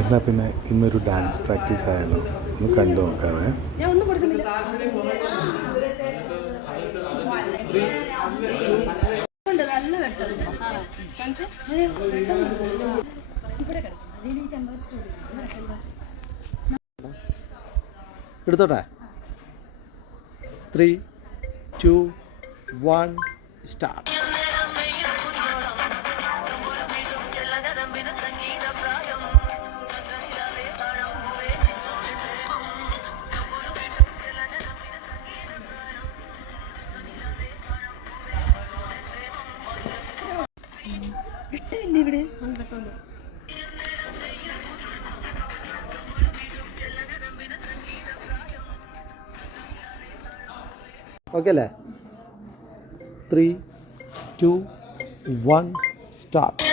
എന്നാൽ പിന്നെ ഇന്നൊരു ഡാൻസ് പ്രാക്ടീസ് ആയാലോ? ഒന്ന് കണ്ടു നോക്കാവേ. ഞാൻ ഒന്നും കൊടുക്കുന്നില്ല. നല്ല വെട്ടം എടുത്തോട്ടെ. 3, 2, 1 സ്റ്റാർട്ട്. വെട്ടമില്ലേ ഇവിടെ? ഓക്കെ അല്ലേ? 3, 2, 1 സ്റ്റാർട്ട്.